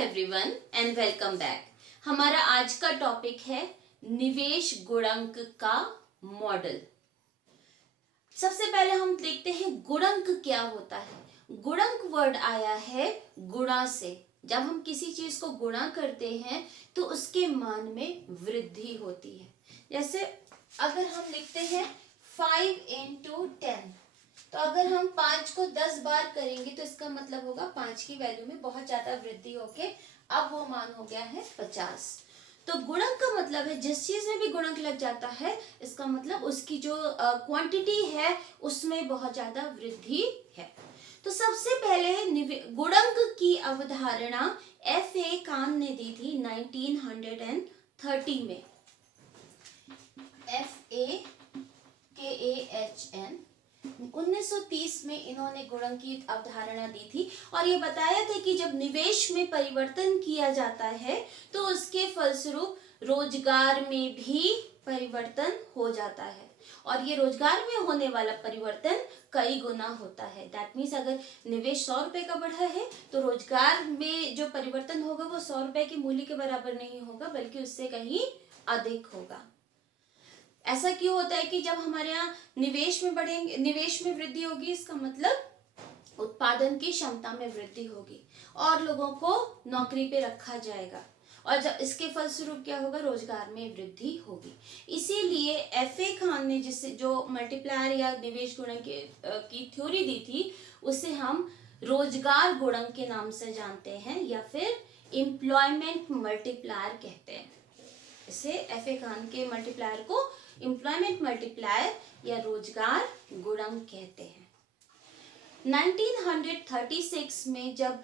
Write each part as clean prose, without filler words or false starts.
Everyone and welcome back. हमारा आज का टॉपिक है निवेश गुणांक का मॉडल। सबसे पहले हम देखते हैं गुणांक क्या होता है। गुणांक वर्ड आया है गुणा से। जब हम किसी चीज को गुणा करते हैं तो उसके मान में वृद्धि होती है। जैसे अगर हम लिखते हैं 5 into 10, तो अगर हम 5 को 10 बार करेंगे तो इसका मतलब होगा 5 की वैल्यू में बहुत ज्यादा वृद्धि होके अब वो मान हो गया है 50। तो गुणक का मतलब है जिस चीज में भी गुणक लग जाता है इसका मतलब उसकी जो क्वांटिटी है उसमें बहुत ज्यादा वृद्धि है। तो सबसे पहले गुणक की अवधारणा F.A. कान ने दी थी 1930 में। F.A.K.A.H.N 1930 में इन्होंने गुणक की अवधारणा दी थी और ये बताया था कि जब निवेश में परिवर्तन किया जाता है तो उसके फलस्वरूप रोजगार में भी परिवर्तन हो जाता है और ये रोजगार में होने वाला परिवर्तन कई गुना होता है। दैट मीन्स अगर निवेश 100 रुपए का बढ़ा है तो रोजगार में जो परिवर्तन होगा वो 100 रुपए के मूल्य के बराबर नहीं होगा बल्कि उससे कहीं अधिक होगा। ऐसा क्यों होता है कि जब हमारे यहाँ निवेश में वृद्धि होगी इसका मतलब उत्पादन की क्षमता में वृद्धि होगी और लोगों को नौकरी पे रखा जाएगा और जब इसके फलस्वरूप क्या होगा, रोजगार में वृद्धि होगी। इसीलिए F.A. खान ने जिससे जो मल्टीप्लायर या निवेश गुणक की थ्योरी दी थी उसे हम रोजगार गुणक के नाम से जानते हैं या फिर एम्प्लॉयमेंट मल्टीप्लायर कहते हैं। इसे F.A. खान के मल्टीप्लायर को एम्प्लॉयमेंट मल्टीप्लायर या रोजगार गुणक कहते हैं। 1936 में जब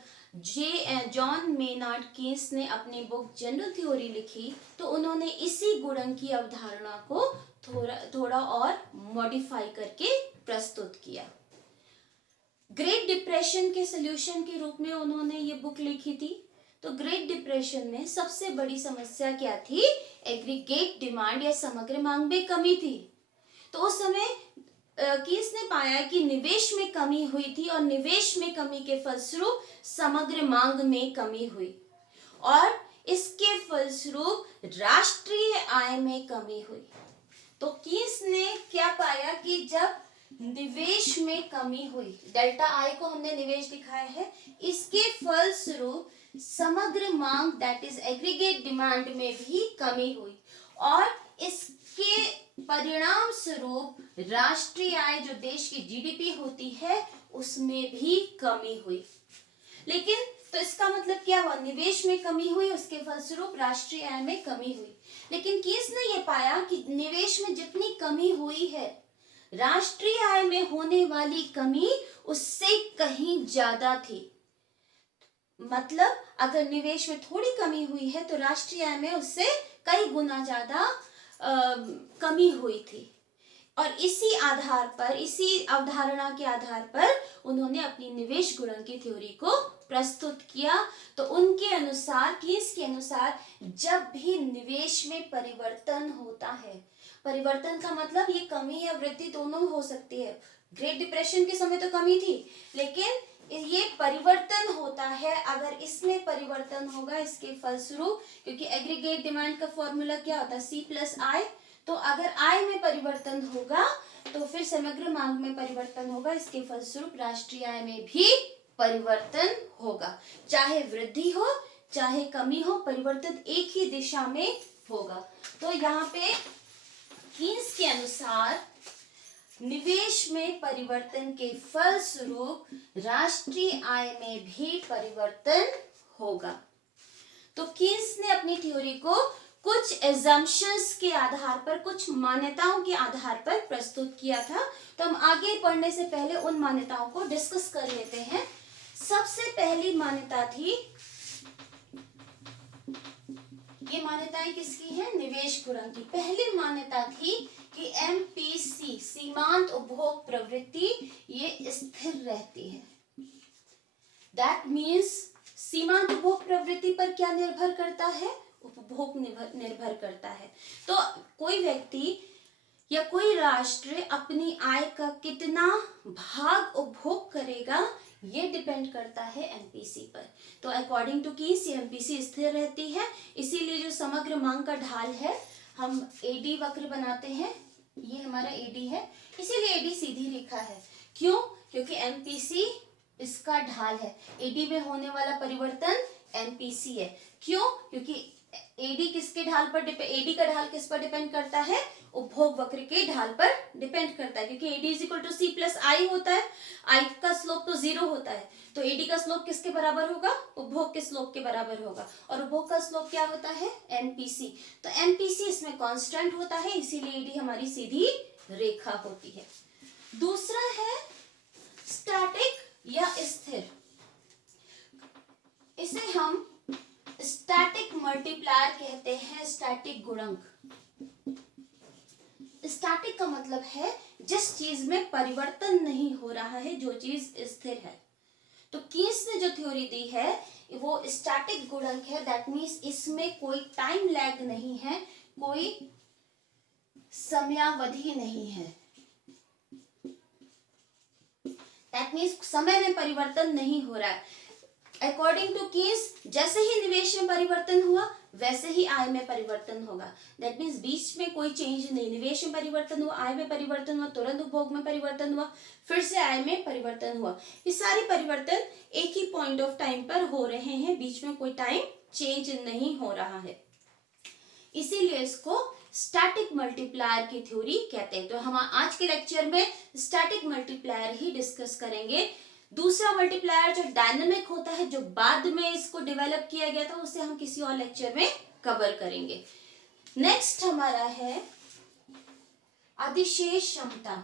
जॉन मेनार्ड कीन्स ने अपनी बुक जनरल थ्योरी लिखी तो उन्होंने इसी गुणक की अवधारणा को थोड़ा और मॉडिफाई करके प्रस्तुत किया। ग्रेट डिप्रेशन के सॉल्यूशन के रूप में उन्होंने ये बुक लिखी थी। तो ग्रेट डिप्रेशन में सबसे बड़ी समस्या क्या थी, एग्रीगेट डिमांड या समग्र मांग में कमी थी। तो उस समय कीन्स ने पाया कि निवेश में कमी हुई थी और निवेश में कमी के फलस्वरूप समग्र मांग में कमी हुई और इसके फलस्वरूप राष्ट्रीय आय में कमी हुई। तो कीन्स ने क्या पाया कि जब निवेश में कमी हुई, डेल्टा आई को हमने निवेश दिखाया है, इसके फलस्वरूप समग्र मांग दैट इज एग्रीगेट डिमांड में भी कमी हुई और इसके परिणाम स्वरूप राष्ट्रीय आय जो देश की जीडीपी होती है उसमें भी कमी हुई। लेकिन तो इसका मतलब क्या हुआ, निवेश में कमी हुई उसके फलस्वरूप राष्ट्रीय आय में कमी हुई। लेकिन कीन्स ने यह पाया कि निवेश में जितनी कमी हुई है राष्ट्रीय आय में होने वाली कमी उससे कहीं ज्यादा थी। मतलब अगर निवेश में थोड़ी कमी हुई है तो राष्ट्रीय आय में उससे कई गुना ज्यादा कमी हुई थी और इसी आधार पर, इसी अवधारणा के आधार पर उन्होंने अपनी निवेश गुणक की थ्योरी को प्रस्तुत किया। तो उनके अनुसार, कीन्स के अनुसार, जब भी निवेश में परिवर्तन होता है, परिवर्तन का मतलब ये कमी या वृद्धि दोनों हो सकती है। ग्रेट डिप्रेशन के समय तो कमी थी लेकिन ये परिवर्तन होता है। अगर इसमें परिवर्तन होगा इसके फलस्वरूप, क्योंकि एग्रीगेट डिमांड का फॉर्मूला क्या होता है, C+I, तो अगर आय में परिवर्तन होगा तो फिर समग्र मांग में परिवर्तन होगा, इसके फलस्वरूप राष्ट्रीय आय में भी परिवर्तन होगा। चाहे वृद्धि हो चाहे कमी हो, परिवर्तन एक ही दिशा में होगा। तो यहाँ पे कीन्स के अनुसार निवेश में परिवर्तन के फलस्वरूप राष्ट्रीय आय में भी परिवर्तन होगा। तो कीन्स ने अपनी थ्योरी को कुछ एजम्पशंस के आधार पर, कुछ मान्यताओं के आधार पर प्रस्तुत किया था। तो हम आगे पढ़ने से पहले उन मान्यताओं को डिस्कस कर लेते हैं। सबसे पहली मान्यता थी, ये मान्यताएं किसकी है, निवेश गुणक की। पहली मान्यता थी कि MPC सीमांत उपभोग प्रवृत्ति ये स्थिर रहती है। दैट मीन्स सीमांत उपभोग प्रवृत्ति पर क्या निर्भर करता है, उपभोग निर्भर करता है। तो कोई व्यक्ति या कोई राष्ट्र अपनी आय का कितना भाग उपभोग करेगा ये डिपेंड करता है एमपीसी पर। तो अकॉर्डिंग टू कीन्स ये एमपीसी स्थिर रहती है, इसीलिए जो समग्र मांग का ढाल है, हम एडी वक्र बनाते हैं, ये हमारा एडी है, इसीलिए एडी सीधी रेखा है। क्यों? क्योंकि एमपीसी इसका ढाल है, एडी में होने वाला परिवर्तन एमपीसी है। क्यों? क्योंकि एडी किसके ढाल पर एडी का ढाल किस पर डिपेंड करता है? उपभोग वक्र के ढाल पर डिपेंड करता है, क्योंकि AD is equal to C plus I होता है, आई का स्लोप तो 0 होता है, तो एडी का स्लोप किसके बराबर होगा? उपभोग के स्लोप के बराबर होगा, और उपभोग का स्लोप क्या होता है? एमपीसी। तो एमपीसी इसमें कांस्टेंट होता है, इसीलिए एडी हमारी सीधी रेखा होती है। दूसरा है स्टैटिक या स्थिर, इसे हम स्टैटिक मल्टीप्लायर कहते हैं, स्टैटिक गुणक। स्टैटिक का मतलब है जिस चीज में परिवर्तन नहीं हो रहा है, जो चीज स्थिर है। तो कीन्स ने जो थ्योरी दी है वो स्टैटिक गुणक है, दैट मीन्स इसमें कोई टाइम लैग नहीं है, कोई समयावधि नहीं है, दैट मीन्स समय में परिवर्तन नहीं हो रहा है। अकॉर्डिंग टू कीन्स जैसे ही निवेश में परिवर्तन हुआ वैसे ही आय में परिवर्तन होगा, दैट मीन्स बीच में कोई चेंज नहीं, निवेश में परिवर्तन हुआ, आय में परिवर्तन हुआ, तुरंत उपभोग में परिवर्तन हुआ, फिर से आय में परिवर्तन हुआ, ये सारे परिवर्तन एक ही पॉइंट ऑफ टाइम पर हो रहे हैं, बीच में कोई टाइम चेंज नहीं हो रहा है, इसीलिए इसको स्टैटिक मल्टीप्लायर की थ्योरी कहते हैं। तो हम आज के लेक्चर में स्टैटिक मल्टीप्लायर ही डिस्कस करेंगे। दूसरा मल्टीप्लायर जो डायनेमिक होता है, जो बाद में इसको डेवलप किया गया था, उसे हम किसी और लेक्चर में कवर करेंगे। नेक्स्ट हमारा है अधिशेष क्षमता।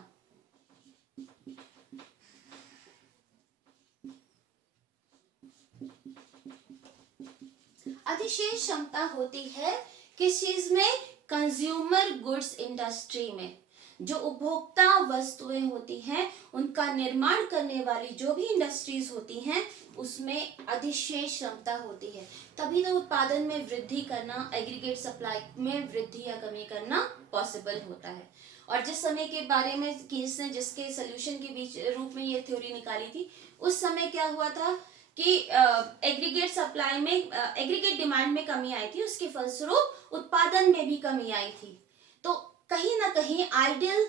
अधिशेष क्षमता होती है किस चीज में? कंज्यूमर गुड्स इंडस्ट्री में। जो उपभोक्ता वस्तुएं होती हैं उनका निर्माण करने वाली जो भी इंडस्ट्रीज होती हैं उसमें अधिशेष क्षमता होती है, तभी तो उत्पादन में वृद्धि करना, एग्रीगेट सप्लाई में वृद्धि या कमी करना पॉसिबल होता है। और जिस समय के बारे में कीन्स ने जिसके सोल्यूशन के बीच रूप में ये थ्योरी निकाली थी, उस समय क्या हुआ था कि एग्रीगेट सप्लाई में एग्रीगेट डिमांड में कमी आई थी, उसके फलस्वरूप उत्पादन में भी कमी आई थी। तो कहीं ना कहीं आइडियल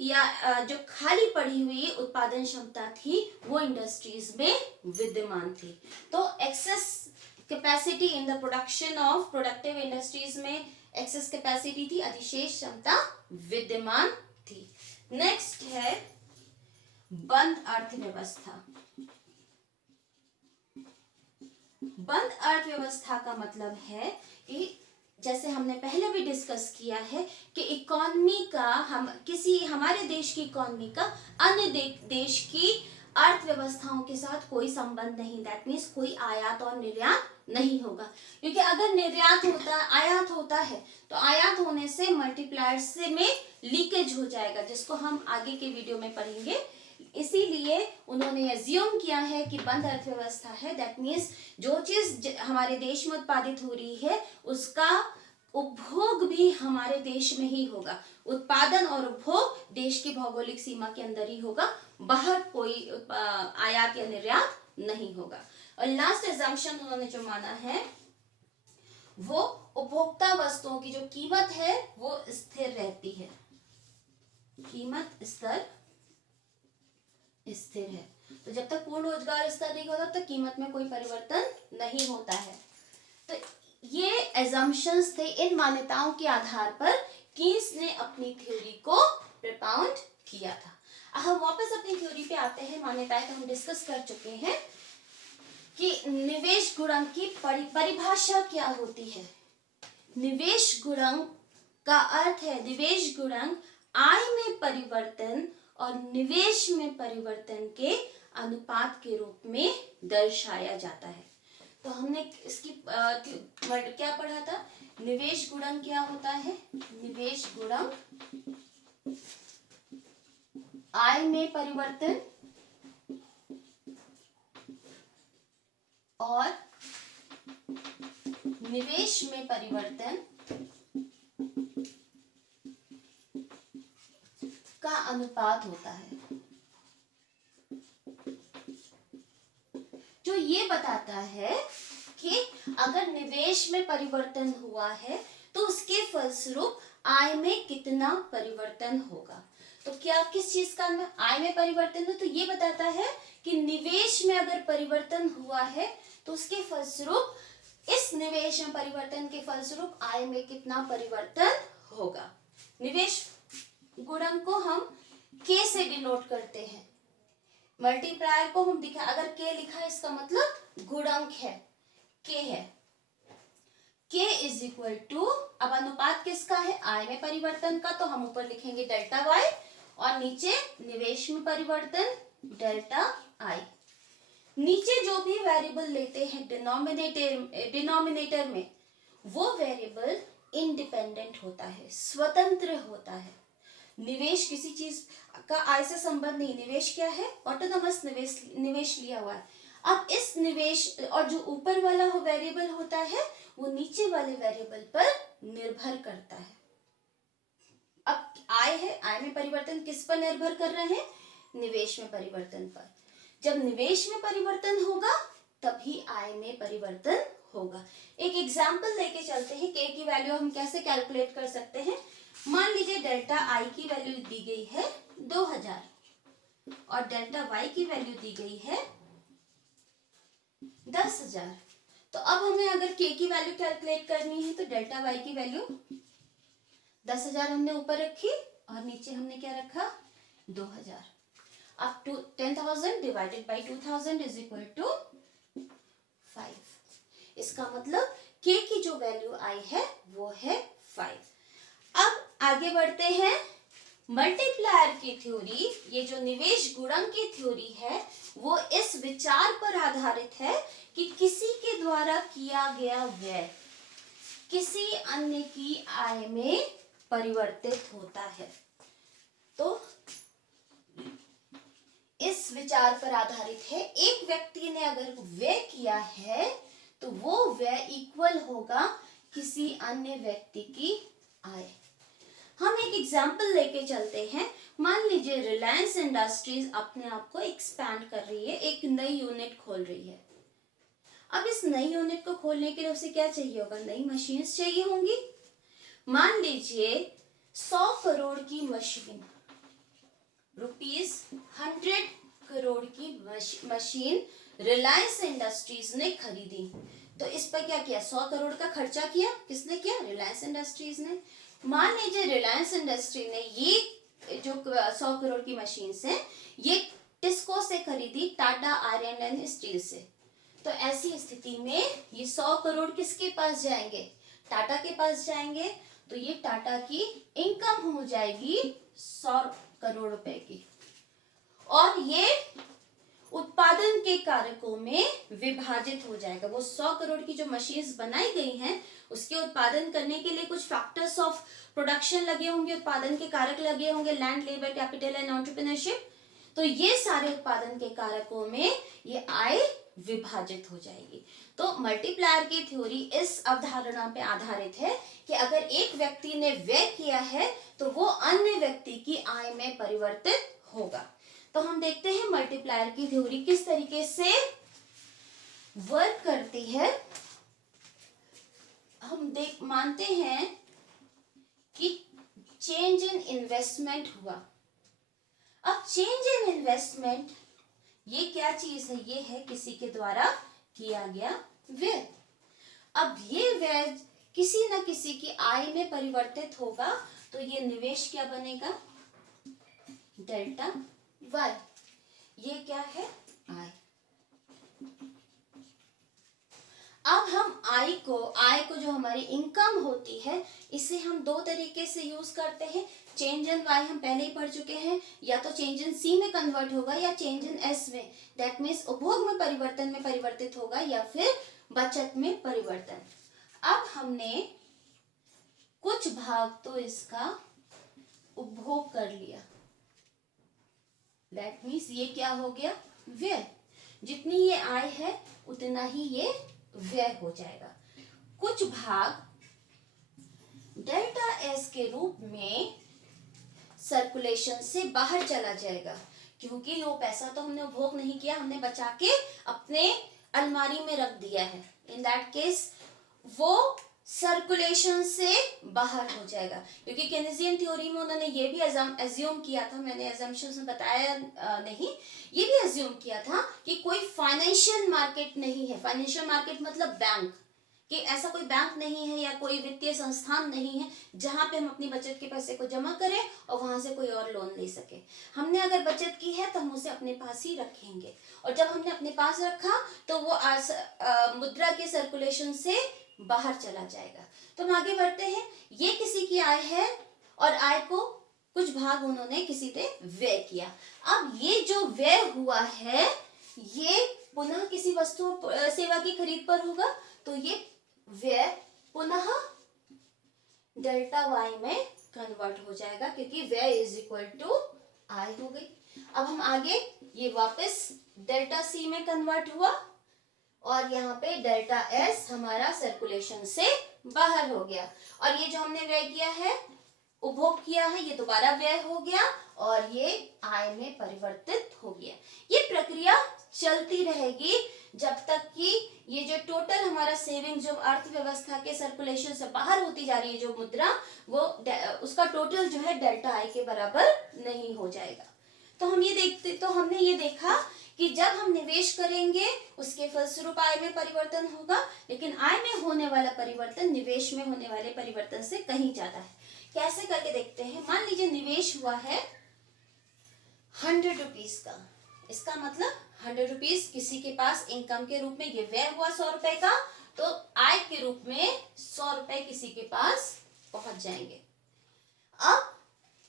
या जो खाली पड़ी हुई उत्पादन क्षमता थी वो इंडस्ट्रीज में विद्यमान थी। तो access capacity in the production of productive industries में एक्सेस कैपेसिटी थी, अधिशेष क्षमता विद्यमान थी। नेक्स्ट है बंद अर्थव्यवस्था। बंद अर्थव्यवस्था का मतलब है कि जैसे हमने पहले भी डिस्कस किया है कि इकोनॉमी का हमारे देश की इकोनॉमी का अन्य देश की अर्थव्यवस्थाओं के साथ कोई संबंध नहीं, दैट मीन्स कोई आयात और निर्यात नहीं होगा, क्योंकि अगर निर्यात होता आयात होता है तो आयात होने से मल्टीप्लायर से में लीकेज हो जाएगा, जिसको हम आगे के वीडियो में पढ़ेंगे। इसीलिए उन्होंने एज्यूम किया है कि बंद अर्थव्यवस्था है, दैट मीन्स जो चीज हमारे देश में उत्पादित हो रही है उसका उपभोग भी हमारे देश में ही होगा, उत्पादन और उपभोग देश की भौगोलिक सीमा के अंदर ही होगा, बाहर कोई आयात या निर्यात नहीं होगा। और लास्ट एजम्पशन उन्होंने जो माना है वो उपभोक्ता वस्तुओं की जो कीमत है वो स्थिर रहती है, कीमत स्तर स्थिर है। तो जब तक पूर्ण रोजगार स्तर नहीं होता तब तक कीमत में कोई परिवर्तन नहीं होता है। तो ये एजम्पशंस थे, इन मान्यताओं के आधार पर कीन्स ने अपनी थ्योरी को प्रपाउंड किया था। हम वापस अपनी थ्योरी पे आते हैं। मान्यताएं तो हम डिस्कस कर चुके हैं कि निवेश गुणक की परिभाषा क्या होती है। निवेश गुणक का अर्थ है, निवेश गुणक आय में परिवर्तन और निवेश में परिवर्तन के अनुपात के रूप में दर्शाया जाता है। तो हमने इसकी वर्ड क्या पढ़ा था? निवेश गुणक क्या होता है? निवेश गुणक आय में परिवर्तन और निवेश में परिवर्तन का अनुपात होता है। जो ये बताता है कि अगर निवेश में परिवर्तन हुआ है तो उसके फलस्वरूप आय में कितना परिवर्तन होगा। तो क्या किस चीज का आय में परिवर्तन है, तो ये बताता है कि निवेश में अगर परिवर्तन हुआ है तो उसके फलस्वरूप इस निवेश में परिवर्तन के फलस्वरूप आय में कितना परिवर्तन होगा। निवेश गुणक को हम के से डिनोट करते हैं, मल्टीप्लायर को हम दिखा, अगर के लिखा है इसका मतलब गुणक है, के है। के इज इक्वल टू, अब अनुपात किसका है, आय में परिवर्तन का, तो हम ऊपर लिखेंगे डेल्टा वाई और नीचे निवेश में परिवर्तन डेल्टा आई। नीचे जो भी वेरिएबल लेते हैं डिनोमिनेटर में, वो वेरिएबल इंडिपेंडेंट होता है, स्वतंत्र होता है। निवेश किसी चीज का आय से संबंध नहीं, निवेश क्या है, ऑटोनोमस निवेश लिया हुआ है। अब इस निवेश और जो ऊपर वाला वेरिएबल होता है वो नीचे वाले वेरिएबल पर निर्भर करता है। अब आय है, आय में परिवर्तन किस पर निर्भर कर रहे हैं, निवेश में परिवर्तन पर। जब निवेश में परिवर्तन होगा तभी आय में परिवर्तन होगा। एक एग्जाम्पल लेके चलते हैं, के की वैल्यू हम कैसे कैलकुलेट कर सकते हैं। मान लीजिए डेल्टा आई की वैल्यू दी गई है 2000 और डेल्टा वाई की वैल्यू दी गई है 10,000। तो अब हमें अगर के की वैल्यू कैलकुलेट करनी है तो डेल्टा वाई की वैल्यू 10,000 हमने ऊपर रखी और नीचे हमने क्या रखा, 2000। अब 10,000 divided by 2000 is equal to 5। इसका मतलब के की जो वैल्यू आई है वो है 5। अब आगे बढ़ते हैं, मल्टीप्लायर की थ्योरी, ये जो निवेश गुणक की थ्योरी है वो इस विचार पर आधारित है कि किसी के द्वारा किया गया व्यय किसी अन्य की आय में परिवर्तित होता है। तो इस विचार पर आधारित है, एक व्यक्ति ने अगर व्यय किया है तो वो व्यय इक्वल होगा किसी अन्य व्यक्ति की आय। हम एक एग्जाम्पल लेके चलते हैं। मान लीजिए रिलायंस इंडस्ट्रीज अपने आप को एक्सपैंड कर रही है, एक नई यूनिट खोल रही है। अब इस नई यूनिट को खोलने के लिए उसे क्या चाहिए होगा, नई मशीन्स चाहिए होंगी। मान लीजिए 100 करोड़ की मशीन, ₹100 करोड़ की मशीन रिलायंस इंडस्ट्रीज ने खरीदी। तो इस पर क्या किया, 100 करोड़ का खर्चा किया, किसने किया, रिलायंस इंडस्ट्रीज ने। मान लीजिए रिलायंस इंडस्ट्री ने ये जो 100 करोड़ की मशीन है ये टिस्को से खरीदी, टाटा आयरन एंड स्टील से। तो ऐसी स्थिति में ये 100 करोड़ किसके पास जाएंगे, टाटा के पास जाएंगे। तो ये टाटा की इनकम हो जाएगी 100 करोड़ रुपए की, और ये उत्पादन के कारकों में विभाजित हो जाएगा। वो 100 करोड़ की जो मशीन्स बनाई गई हैं उसके उत्पादन करने के लिए कुछ फैक्टर्स ऑफ प्रोडक्शन लगे होंगे, उत्पादन के कारक लगे होंगे, land, labour, capital and entrepreneurship. तो ये सारे उत्पादन के कारकों में ये आय विभाजित हो जाएगी। तो मल्टीप्लायर की थ्योरी इस अवधारणा पे आधारित है कि अगर एक व्यक्ति ने व्यय किया है तो वो अन्य व्यक्ति की आय में परिवर्तित होगा। तो हम देखते हैं मल्टीप्लायर की थ्योरी किस तरीके से वर्क करती है। हम मानते हैं कि चेंज इन इन्वेस्टमेंट हुआ। अब चेंज इन इन्वेस्टमेंट ये क्या चीज है, ये है किसी के द्वारा किया गया व्यय। अब ये व्यय किसी न किसी की आय में परिवर्तित होगा, तो ये निवेश क्या बनेगा, डेल्टा वाई। ये क्या है, आय। अब हम आय को जो हमारी इनकम होती है इसे हम दो तरीके से यूज करते हैं। चेंज इन वाई हम पहले ही पढ़ चुके हैं, या तो चेंज इन सी में कन्वर्ट होगा या चेंज इन एस में, दैट मीन्स उपभोग में परिवर्तित होगा या फिर बचत में परिवर्तन। अब हमने कुछ भाग तो इसका उपभोग कर लिया, दैट मीन्स ये क्या हो गया, व्यय। जितनी ये आय है उतना ही ये व्यय हो जाएगा। कुछ भाग डेल्टा एस के रूप में सर्कुलेशन से बाहर चला जाएगा, क्योंकि वो पैसा तो हमने उपभोग नहीं किया, हमने बचा के अपने अलमारी में रख दिया है, इन दैट केस वो सर्कुलेशन से बाहर हो जाएगा, क्योंकि केनेजियन थ्योरी में उन्होंने ये भी एज्यूम किया था, मैंने एजम्पशंस में बताया नहीं, ये भी एज्यूम किया था कि कोई फाइनेंशियल मार्केट नहीं है, फाइनेंशियल मार्केट मतलब बैंक, कि ऐसा कोई बैंक नहीं है या कोई वित्तीय संस्थान नहीं है जहां पे हम अपनी बचत के पैसे को जमा करें और वहां से कोई और लोन ले सके। हमने अगर बचत की है तो हम उसे अपने पास ही रखेंगे, और जब हमने अपने पास रखा तो वो मुद्रा के सर्कुलेशन से बाहर चला जाएगा। तो हम आगे बढ़ते हैं। ये किसी की आय है और आय को कुछ भाग उन्होंने किसी पे व्यय किया। अब ये जो व्यय हुआ है ये पुनः किसी वस्तु सेवा की खरीद पर होगा, तो ये व्यय पुनः डेल्टा वाई में कन्वर्ट हो जाएगा, क्योंकि व्यय इज इक्वल टू आय हो गई। अब हम आगे, ये वापस डेल्टा सी में कन्वर्ट हुआ और यहाँ पे डेल्टा एस हमारा सर्कुलेशन से बाहर हो गया, और ये जो हमने व्यय किया है, उपभोग किया है, ये दोबारा व्यय हो गया और ये आय में परिवर्तित हो गया। ये प्रक्रिया चलती रहेगी जब तक कि ये जो टोटल हमारा सेविंग जो अर्थव्यवस्था के सर्कुलेशन से बाहर होती जा रही है जो मुद्रा, वो उसका टोटल जो है डेल्टा आई के बराबर नहीं हो जाएगा। तो हमने ये देखा कि जब हम निवेश करेंगे उसके फलस्वरूप आय में परिवर्तन होगा, लेकिन आय में होने वाला परिवर्तन निवेश में होने वाले परिवर्तन से कहीं ज्यादा है। कैसे करके देखते हैं। मान लीजिए निवेश हुआ है 100 रुपीज का, इसका मतलब 100 रुपीज किसी के पास इनकम के रूप में, ये व्यय हुआ 100 रुपए का, तो आय के रूप में 100 रुपए किसी के पास पहुंच जाएंगे। अब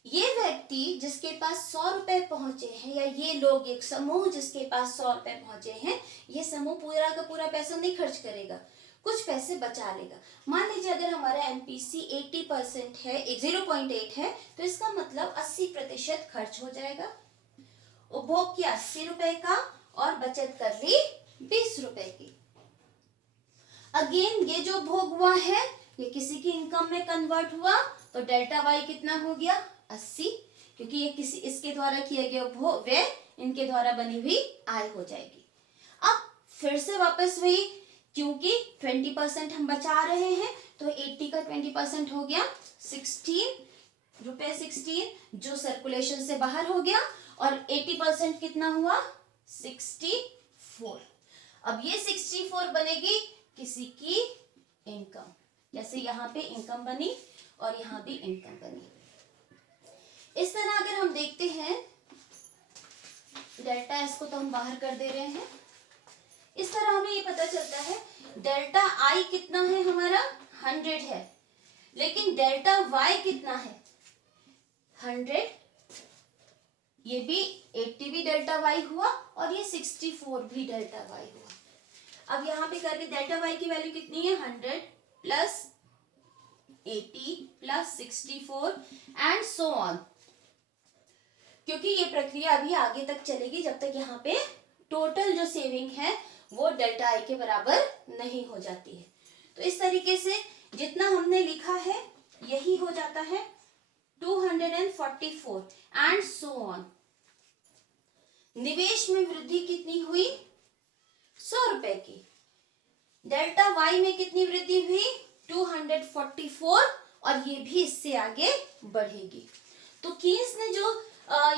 ये व्यक्ति जिसके पास 100 रुपए पहुंचे हैं, या ये लोग एक समूह जिसके पास 100 रुपए पहुंचे हैं, ये समूह पूरा का पूरा पैसा नहीं खर्च करेगा, कुछ पैसे बचा लेगा। मान लीजिए अगर हमारा एमपीसी 80% है, 0.8 है, तो इसका मतलब 80% खर्च हो जाएगा। उपभोग किया 80 रुपए का और बचत कर ली 20 रुपए की। अगेन ये जो भोग हुआ है ये किसी की इनकम में कन्वर्ट हुआ, तो डेल्टा वाई कितना हो गया 80, क्योंकि ये किसी इसके द्वारा किया गया व्यय इनके द्वारा बनी हुई आय हो जाएगी। अब फिर से वापस वही, क्योंकि 20% हम बचा रहे हैं, तो 80 का 20% हो गया 16 रुपए, 16 जो सर्कुलेशन से बाहर हो गया, और 80% कितना हुआ 64। अब ये 64 बनेगी किसी की इनकम, जैसे यहाँ पे इनकम बनी और यहाँ भी इनकम बनी। इस तरह अगर हम देखते हैं, डेल्टा एस को तो हम बाहर कर दे रहे हैं, इस तरह हमें ये पता चलता है डेल्टा आई कितना है हमारा 100 है, लेकिन डेल्टा वाई कितना है 100, ये भी 80 भी डेल्टा वाई हुआ और ये 64 भी डेल्टा वाई हुआ। अब यहाँ पे करके डेल्टा वाई की वैल्यू कितनी है 100 plus 80 plus 64 and so on, क्योंकि ये प्रक्रिया अभी आगे तक चलेगी जब तक यहाँ पे टोटल जो सेविंग है वो डेल्टा आई के बराबर नहीं हो जाती है। तो इस तरीके से जितना हमने लिखा है यही हो जाता है 244 एंड सो ऑन। निवेश में वृद्धि कितनी हुई 100 रुपए की, डेल्टा वाई में कितनी वृद्धि हुई 244, और ये भी इससे आगे बढ़ेगी। तो कीन्स ने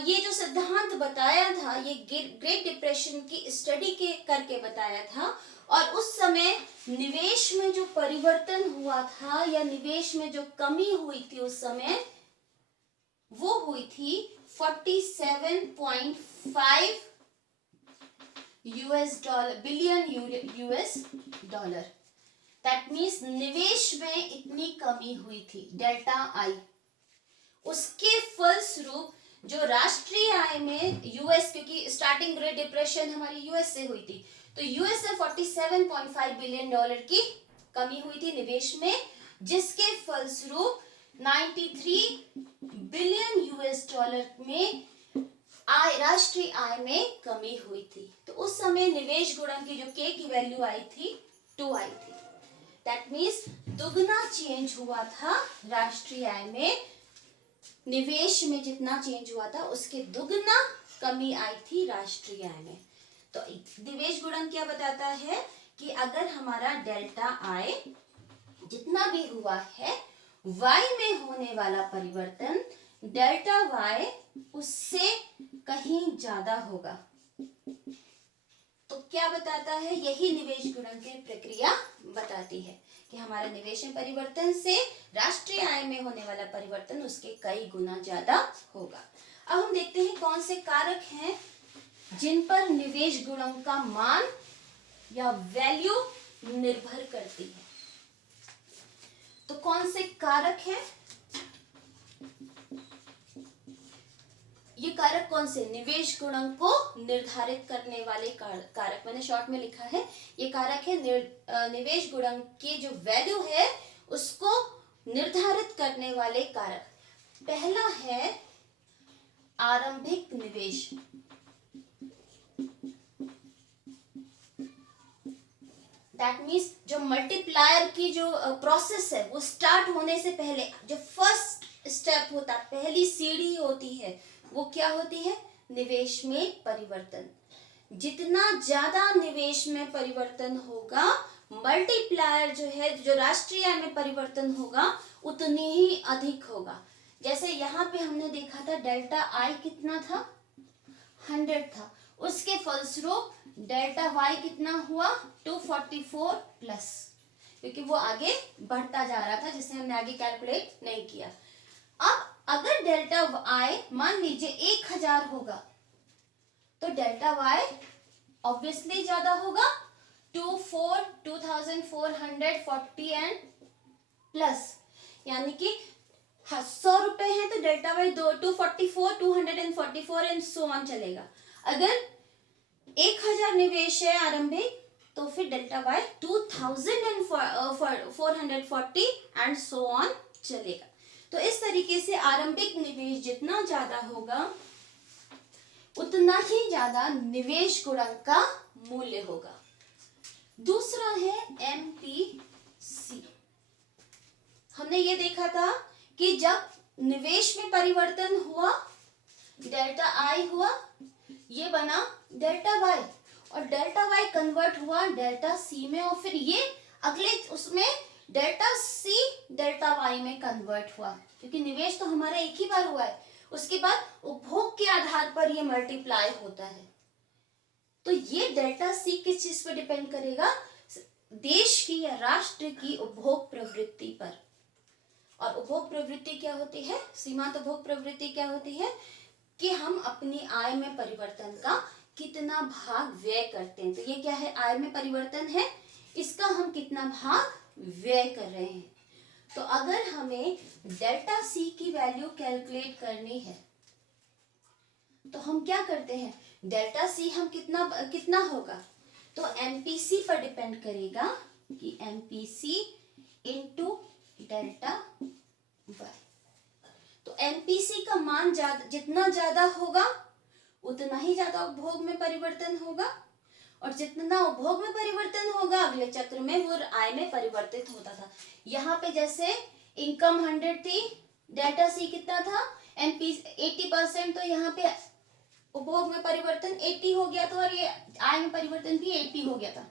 ये जो सिद्धांत बताया था, ये ग्रेट डिप्रेशन की स्टडी करके बताया था, और उस समय निवेश में जो परिवर्तन हुआ था या निवेश में जो कमी हुई थी उस समय, वो हुई थी 47.5 billion US dollar. That means निवेश में इतनी कमी हुई थी डेल्टा आई। उसके फलस्वरूप जो राष्ट्रीय आय में यूएस, क्योंकि स्टार्टिंग ग्रेट डिप्रेशन हमारी यूएस से हुई थी, तो यूएस से 47.5 बिलियन डॉलर की कमी हुई थी निवेश में, जिसके फलस्वरूप 93 बिलियन यूएस डॉलर में राष्ट्रीय आय में कमी हुई थी। तो उस समय निवेश गुणक की जो के की वैल्यू आई थी 2 आई थी। दैट मीन्स दुगना चेंज हुआ था राष्ट्रीय आय में, निवेश में जितना चेंज हुआ था उसके दुगना कमी आई थी राष्ट्रीय आय में। तो निवेश गुणक क्या बताता है कि अगर हमारा डेल्टा आई जितना भी हुआ है, y में होने वाला परिवर्तन डेल्टा y उससे कहीं ज्यादा होगा। तो क्या बताता है, यही निवेश गुणक की प्रक्रिया बताती है कि हमारा निवेश में परिवर्तन से राष्ट्रीय आय में होने वाला परिवर्तन उसके कई गुना ज्यादा होगा। अब हम देखते हैं कौन से कारक हैं जिन पर निवेश गुणक का मान या वैल्यू निर्भर करती है। तो कौन से कारक हैं, ये कारक कौन से निवेश गुणक को निर्धारित करने वाले कारक मैंने शॉर्ट में लिखा है। ये कारक है निवेश गुणक की जो वैल्यू है उसको निर्धारित करने वाले कारक। पहला है आरंभिक निवेश। दैट मीन्स जो मल्टीप्लायर की जो प्रोसेस है वो स्टार्ट होने से पहले जो फर्स्ट स्टेप होता है, पहली सीढ़ी होती है, वो क्या होती है, निवेश में परिवर्तन। जितना ज्यादा निवेश में परिवर्तन होगा, मल्टीप्लायर जो है, जो राष्ट्रीय आय में परिवर्तन होगा, उतनी ही अधिक होगा। जैसे यहाँ पे हमने देखा था डेल्टा आई कितना था, 100 था, उसके फलस्वरूप डेल्टा वाई कितना हुआ, 244 प्लस, क्योंकि वो आगे बढ़ता जा रहा था जिसे हमने आगे कैलकुलेट नहीं किया। अब अगर डेल्टा आई मान लीजिए 1000 होगा तो डेल्टा वाई ऑब्वियसली ज्यादा होगा, 2440 एंड प्लस, यानी कि 100 रुपए है तो delta Y 244 244 and so on चलेगा। अगर 1000 निवेश है आरंभिक तो फिर delta Y 2440 and so on चलेगा। तो इस तरीके से आरंभिक निवेश जितना ज्यादा होगा उतना ही ज्यादा निवेश गुणक का मूल्य होगा। दूसरा है एमपीसी। हमने ये देखा था कि जब निवेश में परिवर्तन हुआ, डेल्टा आई हुआ, ये बना डेल्टा वाई, और डेल्टा वाई कन्वर्ट हुआ डेल्टा सी में, और फिर ये अगले उसमें डेल्टा सी डेल्टा वाई में कन्वर्ट हुआ, क्योंकि निवेश तो हमारा एक ही बार हुआ है। उसके बाद उपभोग के आधार पर ये मल्टीप्लाई होता है। तो ये डेल्टा सी किस चीज पर डिपेंड करेगा, देश की या राष्ट्र की उपभोग प्रवृत्ति पर। और उपभोग प्रवृत्ति क्या होती है, सीमांत उपभोग प्रवृत्ति क्या होती है कि हम अपनी आय में परिवर्तन का कितना भाग व्यय करते हैं। तो ये क्या है, आय में परिवर्तन है, इसका हम कितना भाग व्यय कर रहे हैं। तो अगर हमें डेल्टा सी की वैल्यू कैलकुलेट करनी है तो हम क्या करते हैं, डेल्टा सी हम कितना होगा, तो एमपीसी पर डिपेंड करेगा कि एमपीसी इनटू डेल्टा वाई। तो एमपीसी का मान जितना ज्यादा होगा उतना ही ज्यादा उपभोग में परिवर्तन होगा, और जितना उपभोग में परिवर्तन होगा अगले चक्र में वो आय में परिवर्तित होता था। यहाँ पे जैसे इनकम 100 थी, डेल्टा सी कितना था, एमपीसी 80%, तो यहाँ पे उपभोग में परिवर्तन 80 हो गया था और ये आय में परिवर्तन भी 80 हो गया था।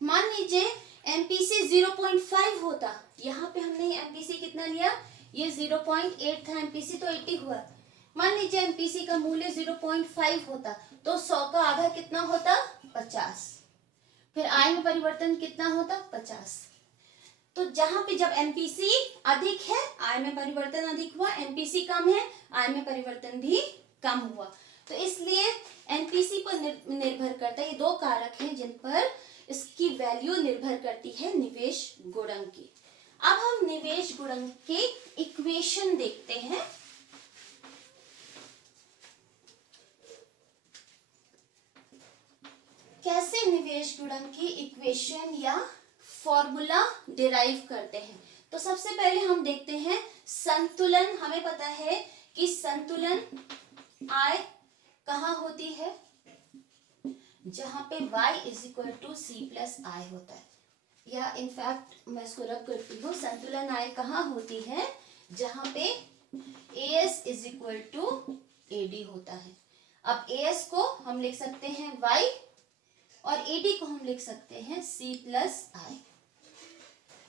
मान लीजिए एमपीसी 0.5 होता, यहाँ पे हमने एमपीसी कितना लिया, ये 0.8 था, एमपीसी तो 80 हुआ। मान लीजिए एमपीसी का मूल्य 0.5 होता तो 100 का आधा कितना होता, 50। फिर आय में परिवर्तन कितना होता, 50। तो जहां पे जब एमपीसी अधिक है आय में परिवर्तन अधिक हुआ, एमपीसी कम है आय में परिवर्तन भी कम हुआ। तो इसलिए एमपीसी पर निर्भर करता है, ये दो कारक हैं जिन पर इसकी वैल्यू निर्भर करती है निवेश गुणक की। अब हम निवेश गुणक के इक्वेशन देखते हैं। कैसे निवेश गुणक की इक्वेशन या फॉर्मूला डिराइव करते हैं। तो सबसे पहले हम देखते हैं संतुलन। हमें पता है कि संतुलन आय कहाँ होती है, जहां पे y is equal to C plus I होता है, या इनफैक्ट मैं इसको रब करती हूँ, संतुलन आय कहाँ होती है, जहां पे as is equal to ad होता है। अब AS को हम लिख सकते हैं y और AD को हम लिख सकते हैं C प्लस I।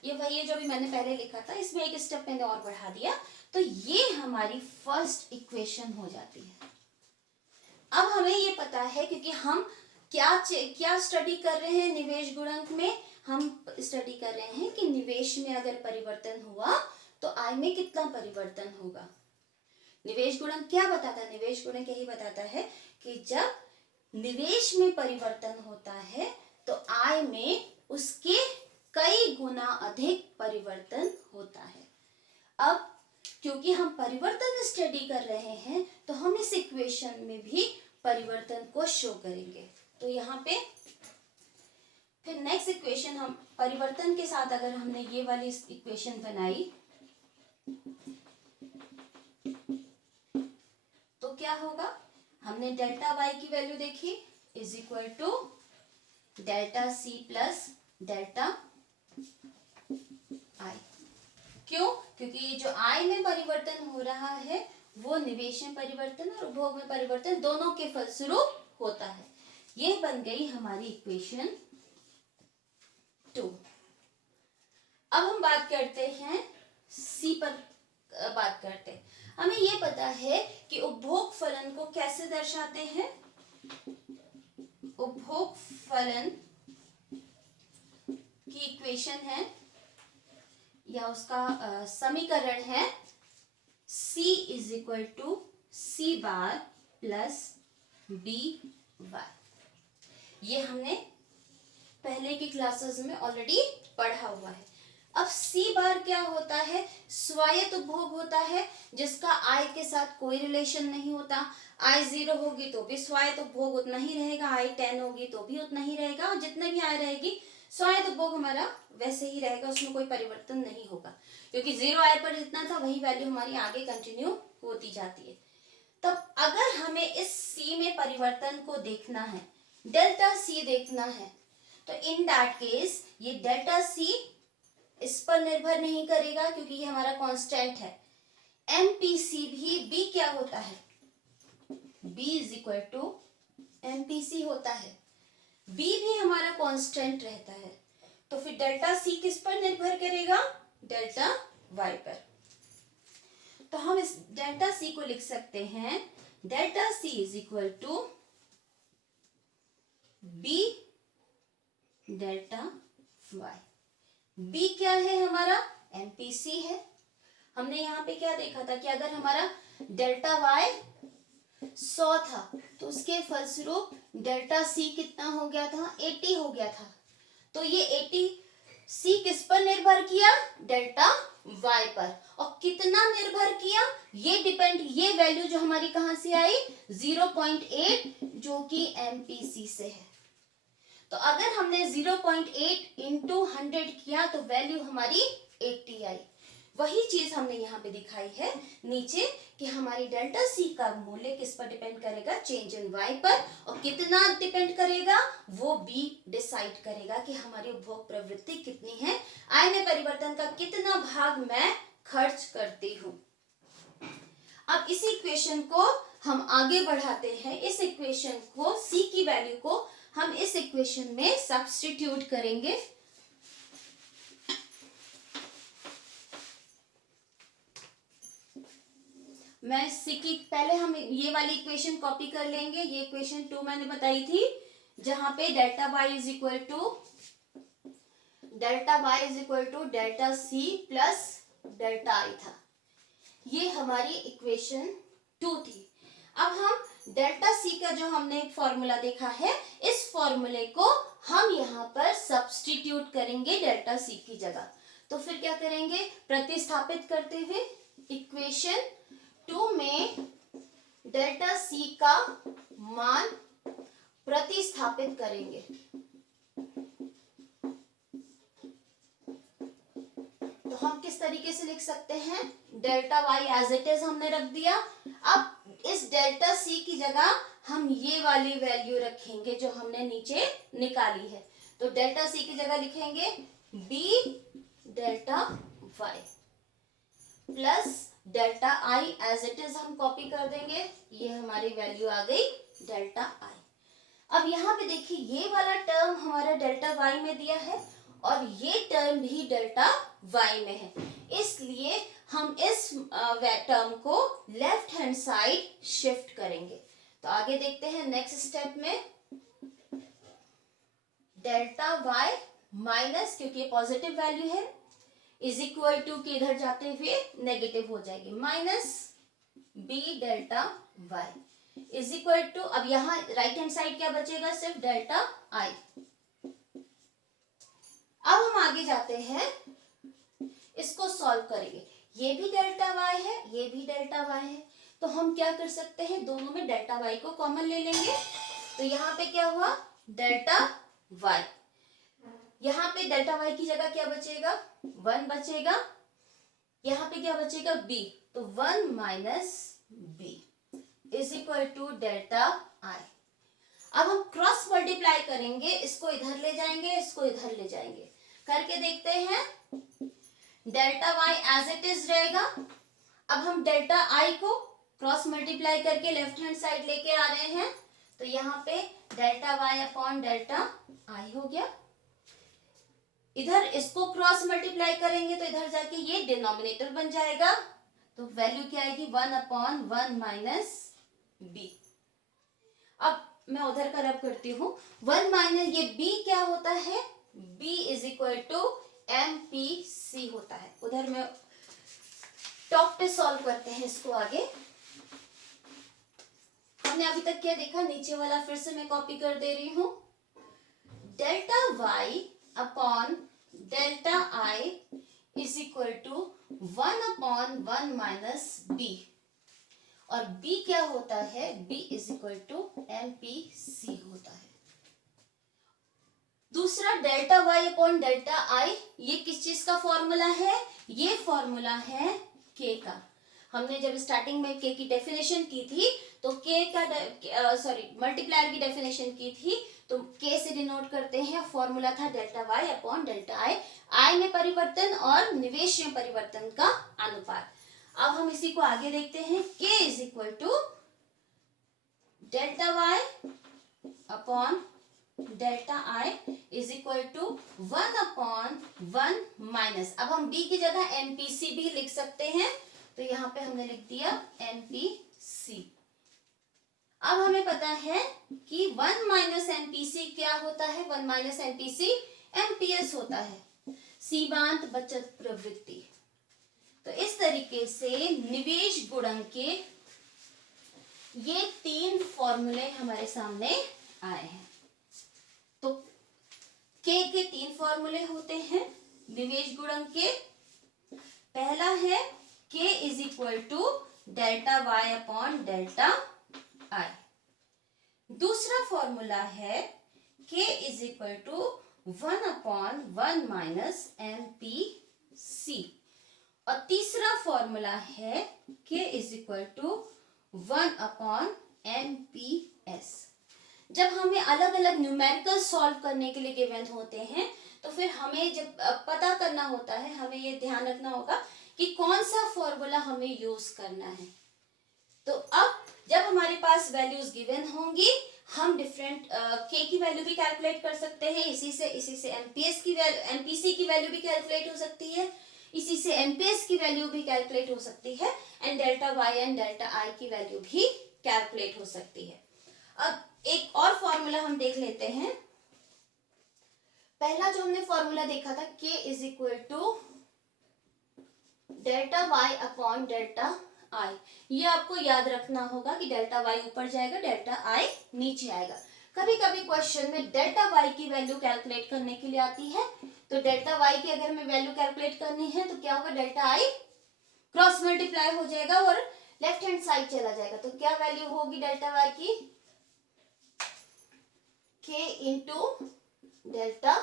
ये वही है जो भी मैंने पहले लिखा था, इसमें एक स्टेप मैंने और बढ़ा दिया। तो ये हमारी फर्स्ट इक्वेशन हो जाती है। अब हमें ये पता है, क्योंकि हम क्या स्टडी कर रहे हैं निवेश गुणक में, हम स्टडी कर रहे हैं कि निवेश में अगर परिवर्तन हुआ तो आय में कितना परिवर्तन होगा। निवेश गुणक क्या बताता है? निवेश गुणक यही बताता है कि जब निवेश में परिवर्तन होता है तो आय में उसके कई गुना अधिक परिवर्तन होता है। अब क्योंकि हम परिवर्तन स्टडी कर रहे हैं तो हम इस इक्वेशन में भी परिवर्तन को शो करेंगे। तो यहाँ पे फिर नेक्स्ट इक्वेशन, हम परिवर्तन के साथ अगर हमने ये वाली इक्वेशन बनाई तो क्या होगा? हमने डेल्टा y की वैल्यू देखी is equal to delta c plus delta i। क्यों? क्योंकि ये जो आय में परिवर्तन हो रहा है वो निवेश में परिवर्तन और उपभोग में परिवर्तन दोनों के फलस्वरूप होता है। ये बन गई हमारी इक्वेशन 2। अब हम बात करते हैं सी पर बात करते हैं। हमें ये पता है कि उपभोग फलन को कैसे दर्शाते हैं। उपभोग फलन की इक्वेशन है या उसका समीकरण है C is equal to C bar plus D Y. ये हमने पहले की क्लासेस में ऑलरेडी पढ़ा हुआ है। अब C बार क्या होता है? स्वायत्त उपभोग होता है जिसका आय के साथ कोई रिलेशन नहीं होता। आय 0 होगी तो भी स्वायत्त उपभोग उतना ही रहेगा, आय 10 होगी तो भी उतना ही रहेगा, और जितने भी आय रहेगी स्वायत्त उपभोग हमारा वैसे ही रहेगा, उसमें कोई परिवर्तन नहीं होगा, क्योंकि 0 आय पर जितना था वही वैल्यू हमारी आगे कंटिन्यू होती जाती है। तब अगर हमें इस C में परिवर्तन को देखना है, डेल्टा C देखना है, तो इन दैट केस ये डेल्टा C इस पर निर्भर नहीं करेगा क्योंकि ये हमारा कांस्टेंट है। MPC भी B क्या होता है? B is equal to MPC होता है। B भी हमारा कांस्टेंट रहता है। तो फिर डेल्टा C किस पर निर्भर करेगा? डेल्टा Y पर। तो हम इस डेल्टा C को लिख सकते हैं delta C is equal to B delta Y। B क्या है हमारा? MPC है। हमने यहाँ पे क्या देखा था कि अगर हमारा डेल्टा Y 100 था तो उसके फलस्वरूप डेल्टा C कितना हो गया था? 80 हो गया था। तो ये 80 C किस पर निर्भर किया? डेल्टा Y पर। और कितना निर्भर किया? ये वैल्यू जो हमारी कहां से आई? 0.8 जो कि MPC से है। तो अगर हमने 0.8 इंटू 100 किया तो वैल्यू हमारी 80 आई। वही चीज हमने यहाँ पे दिखाई है नीचे कि हमारी डेल्टा C का मूल्य किस पर डिपेंड करेगा? चेंज इन Y पर। और कितना डिपेंड करेगा? वो B डिसाइड करेगा कि हमारी उपभोग प्रवृत्ति कितनी है, आय में परिवर्तन का कितना भाग मैं खर्च करती हूँ। अब इस इक्वेशन को हम आगे बढ़ाते हैं। इस इक्वेशन को C की वैल्यू को हम इस इक्वेशन में सब्स्टिट्यूट करेंगे। मैं C की पहले हम ये वाली इक्वेशन कॉपी कर लेंगे। ये इक्वेशन 2 मैंने बताई थी जहां पे delta y is equal to delta C plus delta I था। ये हमारी इक्वेशन 2 थी। अब हम डेल्टा C का जो हमने फॉर्मूला देखा है, इस फॉर्मूले को हम यहाँ पर सब्स्टिट्यूट करेंगे डेल्टा C की जगह। तो फिर क्या करेंगे? प्रतिस्थापित करते हुए इक्वेशन 2 में डेल्टा C का मान प्रतिस्थापित करेंगे। तो हम किस तरीके से लिख सकते हैं? Delta Y as it is हमने रख दिया। अब इस डेल्टा C की जगह हम ये वाली वैल्यू रखेंगे जो हमने नीचे निकाली है। तो डेल्टा C की जगह लिखेंगे B delta Y plus delta I as it is हम कॉपी कर देंगे, ये हमारी वैल्यू आ गई डेल्टा आई। अब यहाँ पे देखिए ये वाला टर्म हमारा डेल्टा वाई में दिया है और ये टर्म भी डेल्टा वाई में है, इसलिए हम इस टर्म को लेफ्ट हैंड साइड शिफ्ट करेंगे। तो आगे देखते हैं नेक्स्ट स्टेप में, डेल्टा वाई माइनस, क्योंकि ये पॉजिटिव वैल्यू है, इज इक्वल टू के इधर जाते हुए नेगेटिव हो जाएगी, minus B delta Y is equal to, अब यहाँ राइट हैंड साइड क्या बचेगा, सिर्फ डेल्टा आई। अब हम आगे जाते हैं, इसको सॉल्व करेंगे, ये भी डेल्टा वाई है, ये भी डेल्टा वाई है, तो हम क्या कर सकते हैं, दोनों में डेल्टा वाई को कॉमन ले लेंगे। तो यहाँ पे क्या हुआ, डेल्टा वाई, यहाँ पे डेल्टा वाई की जगह क्या बचेगा, 1 बचेगा, यहाँ पे क्या बचेगा, b, तो 1 minus B is equal to delta I. अब हम क्रॉस मल्टीप्लाई करेंगे, इसको इधर ले जाएंगे, इसको इधर ले जाएंगे, करके देखते हैं, delta Y as it is रहेगा। अब हम डेल्टा आई को क्रॉस मल्टीप्लाई करके लेफ्ट हैंड साइड लेके आ रहे हैं, तो यहाँ पे delta Y upon delta I हो गया। इधर इसको क्रॉस मल्टीप्लाई करेंगे तो इधर जाके ये डिनोमिनेटर बन जाएगा, तो वैल्यू क्या आएगी, 1 अपॉन 1 माइनस बी। अब मैं उधर का रब करती हूँ, 1 माइनस ये b क्या होता है, b is equal to M P C होता है। उधर में टॉप पे सॉल्व करते हैं इसको आगे। हमने अभी तक क्या देखा, नीचे वाला फिर से मैं कॉपी कर दे रही हूँ, delta Y upon delta I is equal to 1 upon 1 minus B, और b क्या होता है, b is equal to M P C होता है। दूसरा delta y upon delta I, ये किस चीज का फॉर्मूला है, ये फॉर्मूला है k का। हमने जब स्टार्टिंग में k की डेफिनेशन की थी तो k का मल्टीप्लायर की डेफिनेशन की थी, तो k से डिनोट करते हैं, फॉर्मूला था डेल्टा y अपॉन डेल्टा आई में परिवर्तन और निवेश में परिवर्तन का अनुपात। अब हम इसी को आगे देखते हैं, k is equal to delta Y upon delta I is equal to 1 upon 1 minus, अब हम b की जगह एमपीसी भी लिख सकते हैं, तो यहाँ पे हमने लिख दिया एमपीसी। अब हमें पता है कि 1 माइनस एमपीसी क्या होता है, 1 माइनस एमपीसी एमपीएस होता है, सीमांत बचत प्रवृत्ति। तो इस तरीके से निवेश गुणक के ये 3 फॉर्मूले हमारे सामने आए हैं। तो k के 3 फॉर्मूले होते हैं निवेश गुणक के। पहला है k is equal to delta Y upon delta I. दूसरा फॉर्मूला है k is equal to 1 upon 1 minus M P C, और तीसरा फॉर्मूला है k is equal to 1 upon M P S. जब हमें अलग अलग न्यूमेरिकल सॉल्व करने के लिए गिवन होते हैं, तो फिर हमें जब पता करना होता है, हमें ये ध्यान रखना होगा कि कौन सा फॉर्मूला हमें यूज करना है। तो अब जब हमारे पास वैल्यूज गिवन होंगी, हम डिफरेंट k की वैल्यू भी कैलकुलेट कर सकते हैं, इसी से एमपीएस की एमपीसी की वैल्यू भी कैलकुलेट हो सकती है, इसी से एमपीएस की वैल्यू भी कैलकुलेट हो सकती है, and delta Y and delta I की वैल्यू भी कैलकुलेट हो सकती है। अब एक और फॉर्मूला हम देख लेते हैं। पहला जो हमने फॉर्मूला देखा था k is equal to delta Y upon delta I, ये आपको याद रखना होगा कि डेल्टा वाई ऊपर जाएगा, डेल्टा आई नीचे आएगा। कभी कभी क्वेश्चन में डेल्टा वाई की वैल्यू कैलकुलेट करने के लिए आती है, तो डेल्टा वाई की अगर हमें वैल्यू कैलकुलेट करनी है तो क्या होगा, डेल्टा आई क्रॉस मल्टीप्लाई हो जाएगा और लेफ्ट हैंड साइड चला जाएगा, तो क्या वैल्यू होगी डेल्टा वाई की, k इंटू डेल्टा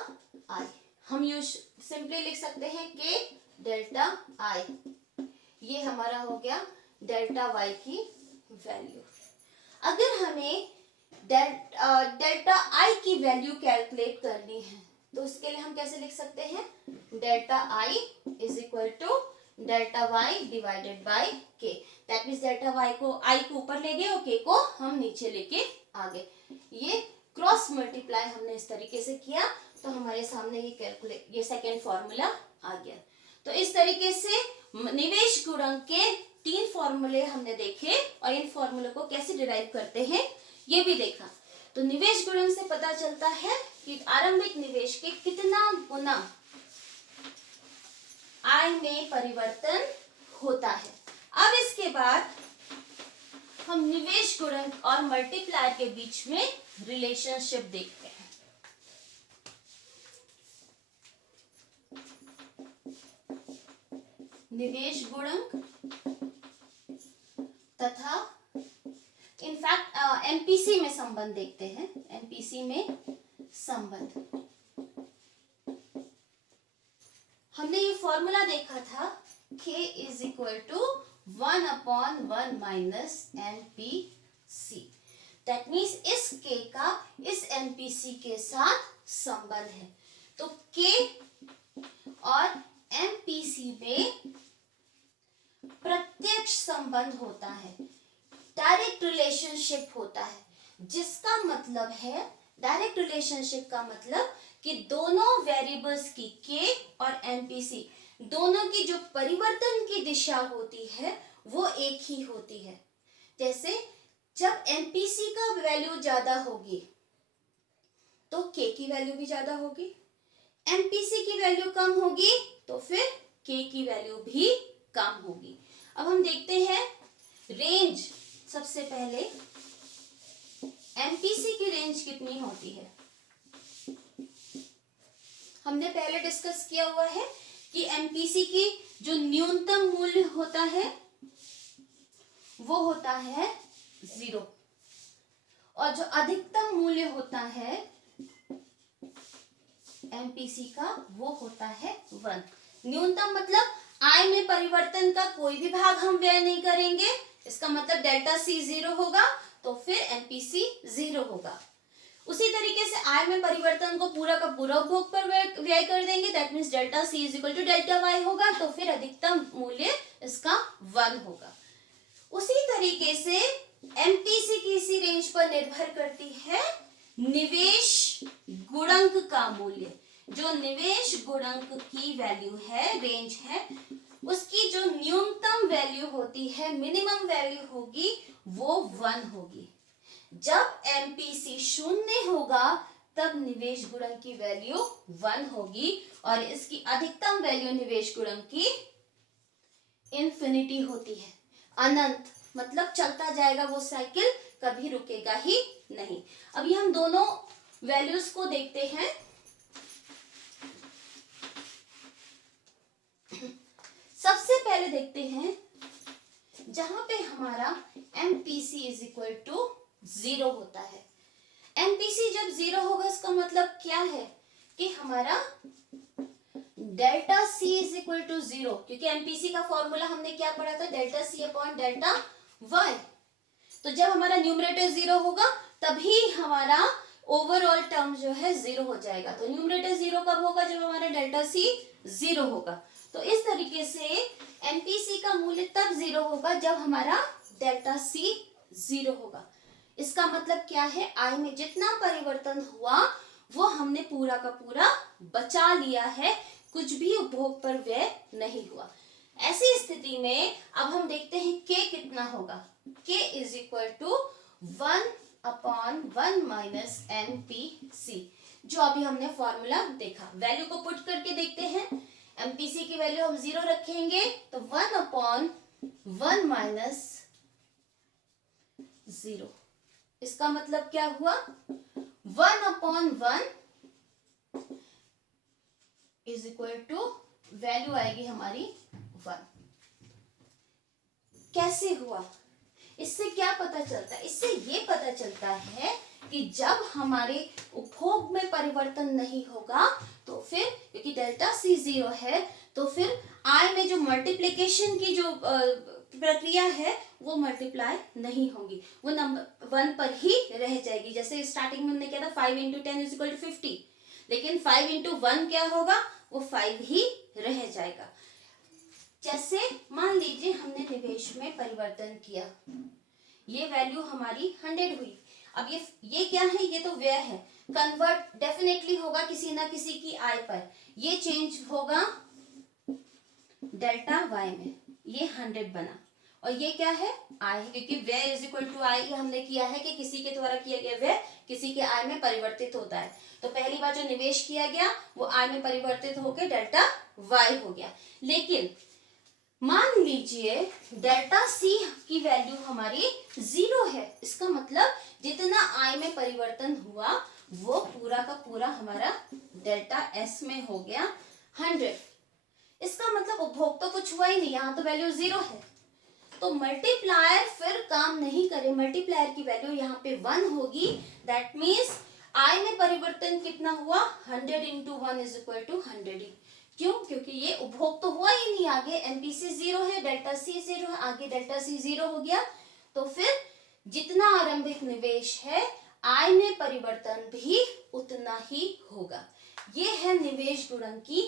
आई। हम यूज सिंपली लिख सकते हैं k डेल्टा आई, ये हमारा हो गया डेल्टा वाई की वैल्यू। अगर हमें डेल्टा आई की वैल्यू कैलकुलेट करनी है, तो उसके लिए हम कैसे लिख सकते हैं, delta I is equal to delta Y divided by K. That means delta Y को आई को ऊपर ले गए और के को हम नीचे लेके आ गए। ये क्रॉस मल्टीप्लाई हमने इस तरीके से किया तो हमारे सामने ये सेकेंड फॉर्मूला आ गया। तो इस तरीके से निवेश गुणक के 3 फॉर्मूले हमने देखे और इन फॉर्मूले को कैसे डिराइव करते हैं ये भी देखा। तो निवेश गुणक से पता चलता है कि आरंभिक निवेश के कितना गुना आय में परिवर्तन होता है। अब इसके बाद हम निवेश गुणक और मल्टीप्लायर के बीच में रिलेशनशिप देखते हैं। निवेश गुणक तथा इनफैक्ट एमपीसी में संबंध देखते हैं। एमपीसी में संबंध हमने ये फॉर्मूला देखा था K is equal to 1/1 minus MPC. That means इस K का इस एमपीसी के साथ संबंध है। तो K और एमपीसी में प्रत्यक्ष संबंध होता है, डायरेक्ट रिलेशनशिप होता है, जिसका मतलब है डायरेक्ट रिलेशनशिप का मतलब कि दोनों वेरिएबल्स की K और एमपीसी दोनों की जो परिवर्तन की दिशा होती है वो एक ही होती है। जैसे जब एमपीसी का वैल्यू ज्यादा होगी तो K की वैल्यू भी ज्यादा होगी, एमपीसी की वैल्यू कम होगी तो फिर K की वैल्यू भी कम होगी। अब हम देखते हैं रेंज। सबसे पहले एमपीसी की रेंज कितनी होती है हमने पहले डिस्कस किया हुआ है कि एमपीसी की जो न्यूनतम मूल्य होता है वो होता है 0 और जो अधिकतम मूल्य होता है एमपीसी का वो होता है 1। न्यूनतम मतलब आय में परिवर्तन का कोई भी भाग हम व्यय नहीं करेंगे, इसका मतलब डेल्टा सी 0 होगा तो फिर एमपीसी 0 होगा। उसी तरीके से आय में परिवर्तन को पूरा का पूरा उपभोग पर व्यय कर देंगे, that means delta C is equal to delta Y होगा तो फिर अधिकतम मूल्य इसका 1 होगा। उसी तरीके से एमपीसी की इसी रेंज पर निर्भर करती है निवेश गुणक का मूल्य। जो निवेश गुणक की वैल्यू है, रेंज है, उसकी जो न्यूनतम वैल्यू होती है, मिनिमम वैल्यू होगी वो 1 होगी। जब एमपीसी 0 होगा तब निवेश गुणक की वैल्यू 1 होगी और इसकी अधिकतम वैल्यू निवेश गुणक की इन्फिनिटी होती है, अनंत, मतलब चलता जाएगा वो साइकिल, कभी रुकेगा ही नहीं। अभी हम दोनों वैल्यूज को देखते हैं। सबसे पहले देखते हैं जहां पे हमारा एमपीसी इज इक्वल टू 0 होता है। एमपीसी जब 0 होगा इसका मतलब क्या है कि हमारा delta C is equal to 0, क्योंकि एमपीसी का फॉर्मूला हमने क्या पढ़ा था, delta C upon delta Y. तो जब हमारा न्यूमरेटर 0 होगा तभी हमारा ओवरऑल टर्म जो है 0 हो जाएगा। तो न्यूमरेटर 0 कब होगा, जब हमारा डेल्टा सी 0 होगा। तो इस तरीके से एमपीसी का मूल्य तब 0 होगा जब हमारा डेल्टा सी 0 होगा। इसका मतलब क्या है, आय में जितना परिवर्तन हुआ वो हमने पूरा का पूरा बचा लिया है, कुछ भी उपभोग पर व्यय नहीं हुआ। ऐसी स्थिति में अब हम देखते हैं K कितना होगा। K is equal to 1/1 minus MPC, जो अभी हमने फॉर्मूला देखा। वैल्यू को पुट करके देखते हैं। एमपीसी की वैल्यू हम 0 रखेंगे तो 1/1 माइनस 0, इसका मतलब क्या हुआ, 1/1 इज इक्वल टू वैल्यू आएगी हमारी 1। कैसे हुआ, इससे क्या पता चलता है, इससे ये पता चलता है कि जब हमारे उपभोग में परिवर्तन नहीं होगा तो फिर, क्योंकि डेल्टा सी 0 है, तो फिर आय में जो मल्टीप्लिकेशन की जो प्रक्रिया है वो मल्टीप्लाई नहीं होगी, वो नंबर 1 पर ही रह जाएगी। जैसे स्टार्टिंग में हमने क्या था, 5 इंटू 10 इज इक्वल टू 50, लेकिन 5 इंटू 1 क्या होगा, वो 5 ही रह जाएगा। जैसे मान लीजिए हमने निवेश में परिवर्तन किया, ये वैल्यू हमारी 100 हुई। अब ये क्या है, ये तो व्यय है, कन्वर्ट डेफिनेटली होगा किसी ना किसी की आय पर, ये चेंज होगा डेल्टा वाई में, ये 100 बना, और ये क्या है, आय है, क्योंकि व्यय इज इक्वल टू आय हमने किया है कि किसी के द्वारा किया गया व्यय किसी के आय में परिवर्तित होता है। तो पहली बार जो निवेश किया गया वो आय में परिवर्तित होकर डेल्टा वाई हो गया। लेकिन मान लीजिए डेल्टा सी की वैल्यू हमारी 0 है, इसका मतलब जितना आय में परिवर्तन हुआ वो पूरा का पूरा हमारा डेल्टा एस में हो गया 100। इसका मतलब उपभोग तो कुछ हुआ ही नहीं, यहाँ तो वैल्यू 0 है, तो मल्टीप्लायर फिर काम नहीं करे, मल्टीप्लायर की वैल्यू यहाँ पे 1 होगी। दैट मीन्स आय में परिवर्तन कितना हुआ, 100 इंटू 1 इज इक्वल टू 100 ही। क्यों, क्योंकि ये उपभोग तो हुआ ही नहीं, आगे एमपीसी 0 है, डेल्टा सी 0 है, आगे डेल्टा सी 0 हो गया, तो फिर जितना आरंभिक निवेश है आय में परिवर्तन भी उतना ही होगा। ये है निवेश गुणक की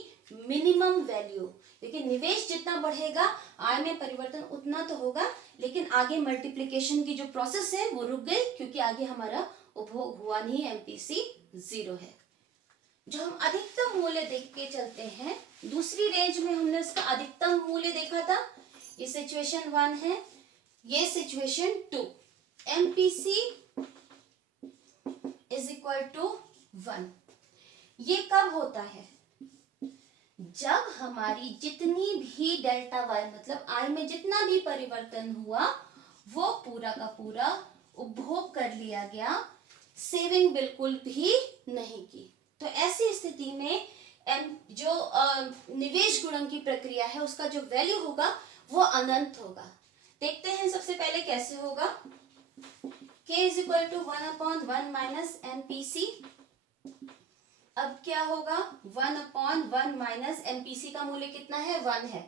मिनिमम वैल्यू। देखिए निवेश जितना बढ़ेगा आय में परिवर्तन उतना तो होगा, लेकिन आगे मल्टीप्लिकेशन की जो प्रोसेस है वो रुक गई, क्योंकि आगे हमारा उपभोग हुआ नहीं, एमपीसी 0 है। जो हम अधिकतम मूल्य देख के चलते हैं, दूसरी रेंज में हमने इसका अधिकतम मूल्य देखा था, ये सिचुएशन 1 है, ये situation 2, MPC is equal to 1। ये कब होता है, जब हमारी जितनी भी डेल्टा वाई मतलब आय में जितना भी परिवर्तन हुआ वो पूरा का पूरा उपभोग कर लिया गया, सेविंग बिल्कुल भी नहीं की। तो ऐसी स्थिति में जो निवेश गुणक की प्रक्रिया है उसका जो वैल्यू होगा वो अनंत होगा। देखते हैं सबसे पहले कैसे होगा। k is equal to 1/1 minus MPC. अब क्या होगा, 1/1 माइनस एमपीसी का मूल्य कितना है, 1 है,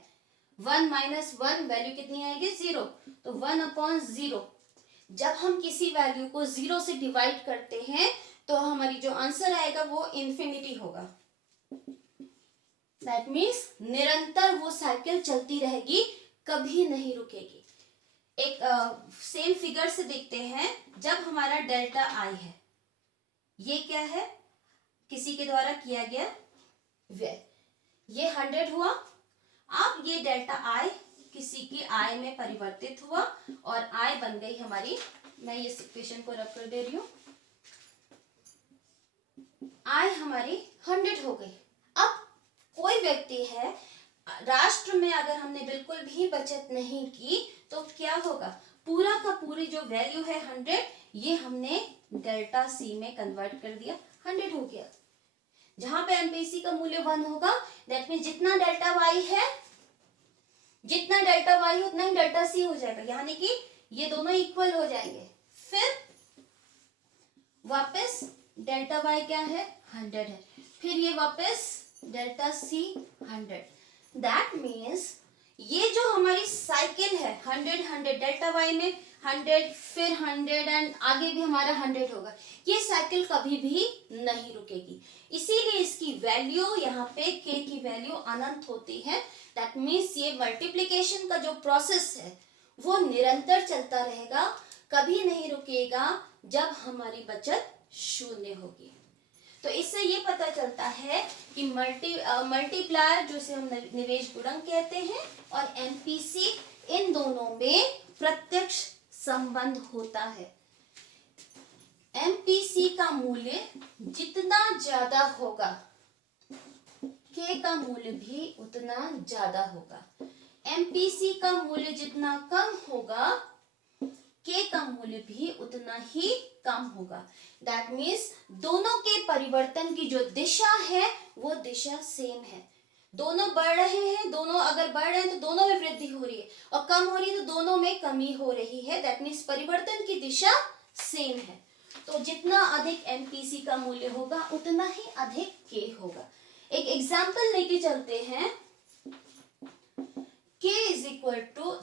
1 माइनस 1 वैल्यू कितनी आएगी, 0, तो 1/0। जब हम किसी वैल्यू को 0 से डिवाइड करते हैं तो हमारी जो आंसर आएगा वो इंफिनिटी होगा। दैट मीन्स निरंतर वो साइकिल चलती रहेगी, कभी नहीं रुकेगी। एक सेम फिगर से देखते हैं, जब हमारा डेल्टा आई है, ये क्या है, किसी के द्वारा किया गया व्यय, ये 100 हुआ। अब ये डेल्टा आई किसी की आय में परिवर्तित हुआ और आय बन गई हमारी, मैं ये इक्वेशन को रख कर दे रही हूं, आय हमारी 100 हो गई। अब कोई व्यक्ति है, राष्ट्र में अगर हमने बिल्कुल भी बचत नहीं की तो क्या होगा, पूरा का पूरी जो वैल्यू है 100, ये हमने डेल्टा सी में कन्वर्ट कर दिया, 100 हो गया। जहां पे एमपीसी का मूल्य 1 होगा, दैट मीन जितना डेल्टा वाई है, जितना डेल्टा वाई उतना ही डेल्टा सी हो जाएगा, यानी कि ये दोनों इक्वल हो जाएंगे। फिर वापस डेल्टा वाई क्या है, 100 है, फिर ये वापस डेल्टा सी 100। दैट मीन्स ये जो हमारी साइकिल है 100 डेल्टा वाई में 100, फिर 100 एंड आगे भी हमारा 100 होगा, ये साइकिल कभी भी नहीं रुकेगी। इसीलिए इसकी वैल्यू यहाँ पे k की वैल्यू अनंत होती है। दैट मीन्स ये मल्टीप्लिकेशन का जो प्रोसेस है वो निरंतर चलता रहेगा, कभी नहीं रुकेगा जब हमारी बचत 0 होगी। तो इससे ये पता चलता है कि मल्टीप्लायर जो से हम निवेश गुणक कहते हैं और एमपीसी, इन दोनों में प्रत्यक्ष संबंध होता है। एमपीसी का मूल्य जितना ज्यादा होगा, के का मूल्य भी उतना ज्यादा होगा। एमपीसी का मूल्य जितना कम होगा, के का मूल्य भी उतना ही कम होगा। दैट मीन्स दोनों के परिवर्तन की जो दिशा है वो दिशा सेम है। दोनों बढ़ रहे हैं, दोनों अगर बढ़ रहे हैं तो दोनों में वृद्धि हो रही है, और कम हो रही है तो दोनों में कमी हो रही है। दैट मीन्स परिवर्तन की दिशा सेम है। तो जितना अधिक एमपीसी का मूल्य होगा उतना ही अधिक के होगा। एक एग्जाम्पल लेके चलते हैं, K is equal to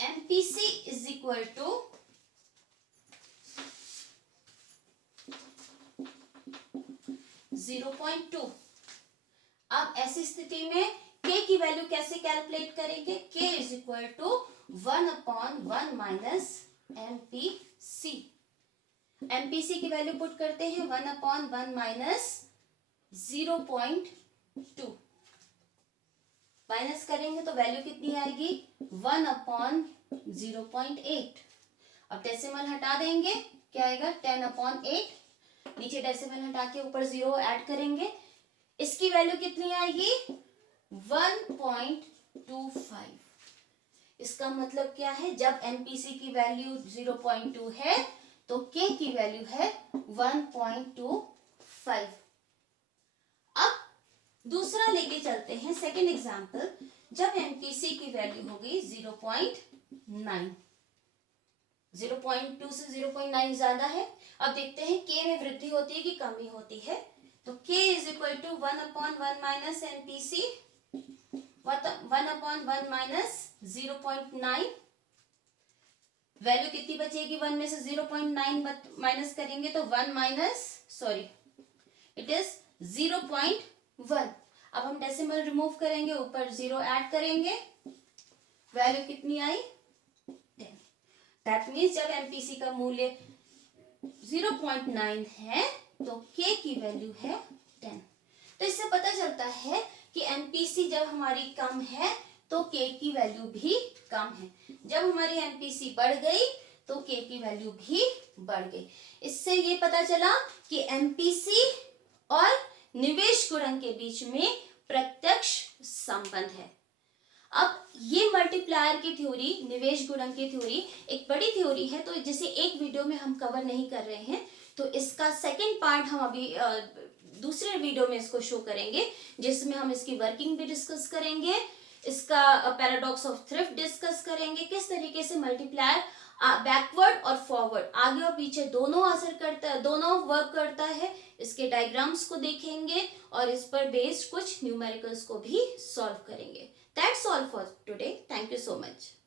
MPC is equal to 0.2। अब ऐसी स्थिति में k की वैल्यू कैसे कैलकुलेट करेंगे? k is equal to 1/1 minus MPC। MPC की वैल्यू पुट करते हैं 1/1 माइनस 0.2, माइनस करेंगे तो वैल्यू कितनी आएगी? 1/0.8। अब डेसिमल हटा देंगे, क्या आएगा? 10/8। नीचे डेसिमल हटा के ऊपर 0 ऐड करेंगे, इसकी वैल्यू कितनी आएगी? 1.25। इसका मतलब क्या है? जब MPC की वैल्यू 0.2 है तो K की वैल्यू है 1.25। अब दूसरा लेके चलते हैं, सेकेंड एग्जाम्पल। जब MPC की वैल्यू हो गई 0.9, 0.2 से 0.9 ज्यादा है। अब देखते हैं K में वृद्धि होती है कि कमी होती है। तो K is equal to 1/1 minus MPC, 1/1 minus 0.9। Value कितनी बचेगी? 1 में से 0.9 माइनस करेंगे तो 1 माइनस, सॉरी, इट इज 0.1। अब हम डेसिमल रिमूव करेंगे, ऊपर 0 ऐड करेंगे, वैल्यू कितनी आई? 10। दैट मीन्स जब MPC का मूल्य 0.9 है तो K की वैल्यू है 10। तो इससे पता चलता है कि MPC जब हमारी कम है तो K की वैल्यू भी कम है। जब हमारी MPC बढ़ गई तो K की वैल्यू भी बढ़ गई। इससे ये पता चला कि MPC और निवेश गुणक के बीच में प्रत्यक्ष संबंध है। अब ये मल्टीप्लायर की थ्योरी, निवेश गुणक की थ्योरी एक बड़ी थ्योरी है, तो जिसे एक वीडियो में हम कवर नहीं कर रहे हैं, तो इसका सेकंड पार्ट हम अभी दूसरे वीडियो में इसको शो करेंगे, जिसमें हम इसकी वर्किंग भी डिस्कस करेंगे, इसका पैराडॉक्स ऑफ थ्रिफ्ट डिस्कस करेंगे, किस तरीके से मल्टीप्लायर बैकवर्ड और फॉरवर्ड, आगे और पीछे दोनों असर करता है, दोनों वर्क करता है। इसके डायग्राम्स को देखेंगे और इस पर बेस्ड कुछ न्यूमेरिकल्स को भी सॉल्व करेंगे। That's all for today. Thank you so much.